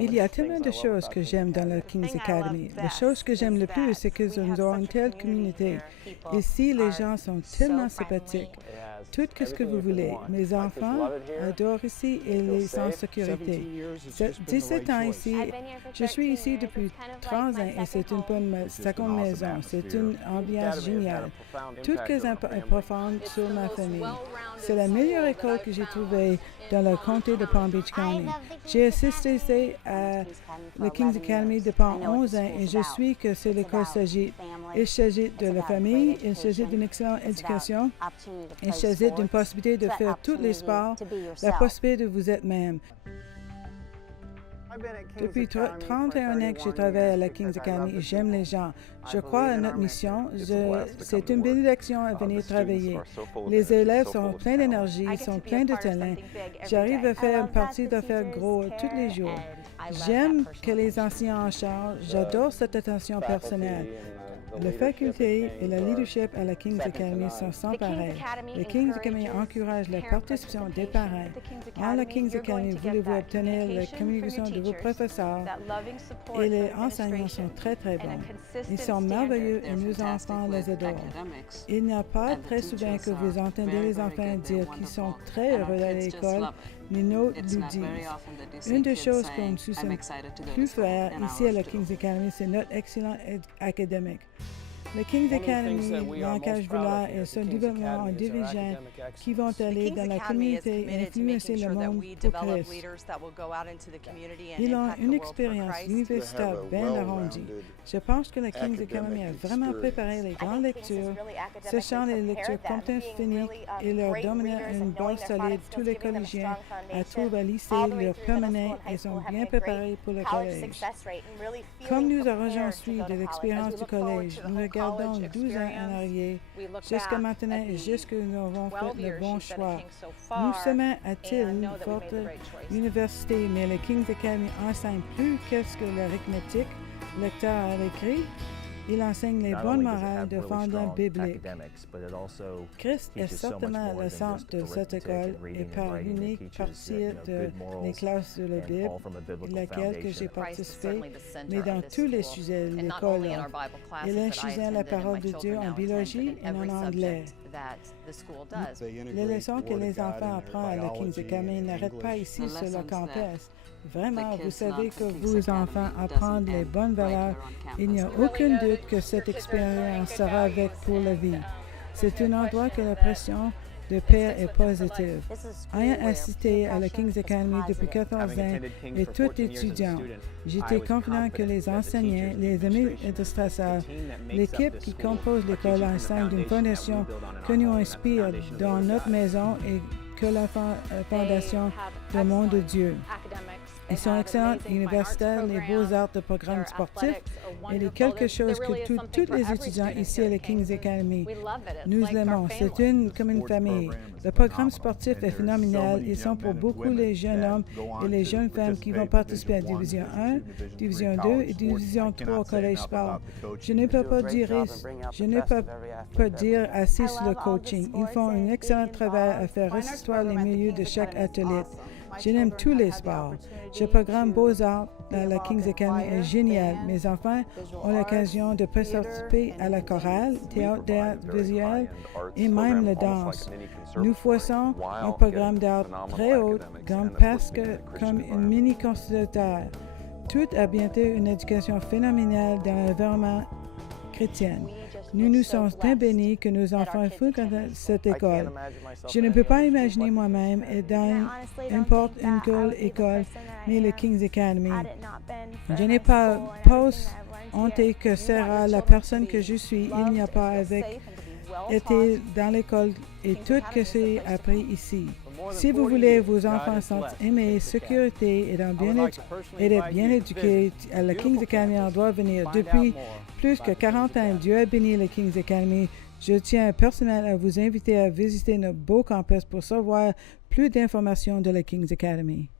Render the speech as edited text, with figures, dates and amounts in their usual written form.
Il y a tellement de choses que j'aime dans la King's Academy. La chose que j'aime le plus, c'est qu'ils ont une telle communauté. Ici, les gens sont tellement sympathiques. Tout ce que vous voulez. Mes enfants adorent ici et ils sont en sécurité. 17 ans ici. Je suis ici depuis 30 ans et c'est une bonne seconde maison. C'est une ambiance géniale. Tout ce qui est profond sur ma famille. C'est la meilleure école que j'ai trouvée dans le comté de Palm Beach County. J'ai assisté à la King's Academy depuis 11 ans et je suis que c'est l'école s'agit. Il s'agit de la famille, il s'agit d'une excellente éducation, il s'agit d'une possibilité de faire tous les sports, la possibilité de vous être même. Depuis 31 ans que je travaille à la King's Academy et j'aime les gens. Je crois à notre mission. C'est une bénédiction à venir travailler. Les élèves sont pleins d'énergie, ils sont pleins de talent. J'arrive à faire partie d'affaires gros tous les jours. J'aime que les enseignants en charge, j'adore cette attention personnelle. La faculté et le leadership à la King's Academy sont sans pareil. La King's Academy encourage la participation des parents. À la King's Academy, voulez-vous obtenir la communication de vos professeurs et les enseignants sont très, très bons. Ils sont merveilleux et nos enfants les adorent. Il n'y a pas très souvent que vous entendez les enfants dire qu'ils sont très heureux à l'école, mais nous le disent. Une des choses qu'on nous sommes plus fiers ici à la King's Academy, c'est notre excellence académique. La King's Academy l'engage vouloir et son développement en dirigeants qui vont aller dans la communauté et influencer le monde pour Christ. Ils ont une expérience universitaire bien arrondie. Je pense que la King's Academy a vraiment préparé les grandes lectures, sachant les lectures comptines et leur donner une base solide. Tous les collégiens à trouver à lycée leur permanent et sont bien préparés pour le collège. Comme nous arrangeons suite de l'expérience du collège, nous regardons 12 ans en arrière, jusqu'à maintenant et jusqu'à nous avons fait le bon choix. Nous sommes à une forte université, mais la King's Academy enseigne plus qu'est-ce que l'arithmétique, lecteur à l'écrit. Il enseigne les bonnes morales de fondements bibliques. Christ est certainement le centre de cette école et par l'unique partie des classes de la Bible, laquelle que j'ai participé, mais dans tous les sujets de l'école. Il enseigne la parole de Dieu en biologie et en anglais. Les leçons que les enfants apprennent à la King's Academy n'arrêtent pas ici sur le campus. Vraiment, vous savez que vos enfants apprennent les bonnes valeurs. Il n'y a aucun doute que cette expérience sera avec pour la vie. C'est un endroit que la pression de père est positive. Ayant assisté à la King's Academy depuis 14 ans et tout étudiant, j'étais confiant que les enseignants, les administrateurs, l'équipe qui compose l'école enseigne d'une fondation que nous inspire dans notre maison et que la fondation du monde de Dieu. Ils sont excellents universitaires, les beaux-arts de programmes sportifs et les quelque chose que tous les étudiants ici à la King's Academy. Nous l'aimons, c'est comme une famille. Le programme sportif est phénoménal. Ils sont pour beaucoup les jeunes hommes et les jeunes femmes qui vont participer à Division 1, Division 2 et Division 3 au Collège Sport. Je ne peux pas dire assez sur le coaching. Ils font un excellent travail à faire ressusciter les milieux de chaque athlète. J'aime tous les sports. Le programme Beaux-Arts à la King's Academy est génial. Mes enfants ont l'occasion de participer à la chorale, théâtre d'art visuel et même la danse. Nous faisons un programme d'art très haut, comme un mini-conservatoire. Tout a bientôt une éducation phénoménale dans l'environnement chrétien. Nous sommes très bénis que nos enfants fréquentent cette école. Je ne peux pas imaginer moi-même dans n'importe quelle école, mais le King's Academy. Je n'ai pas honte que sera la personne que je suis. Il n'y a pas été dans l'école et tout ce que j'ai appris ici. Si vous voulez, vos enfants sont aimés, sécurité et d'être bien éduqués, à la King's Academy, on doit venir. Depuis plus que 40 ans, Dieu a béni la King's Academy Je tiens personnellement à vous inviter à visiter notre beau campus pour savoir plus d'informations de la King's Academy.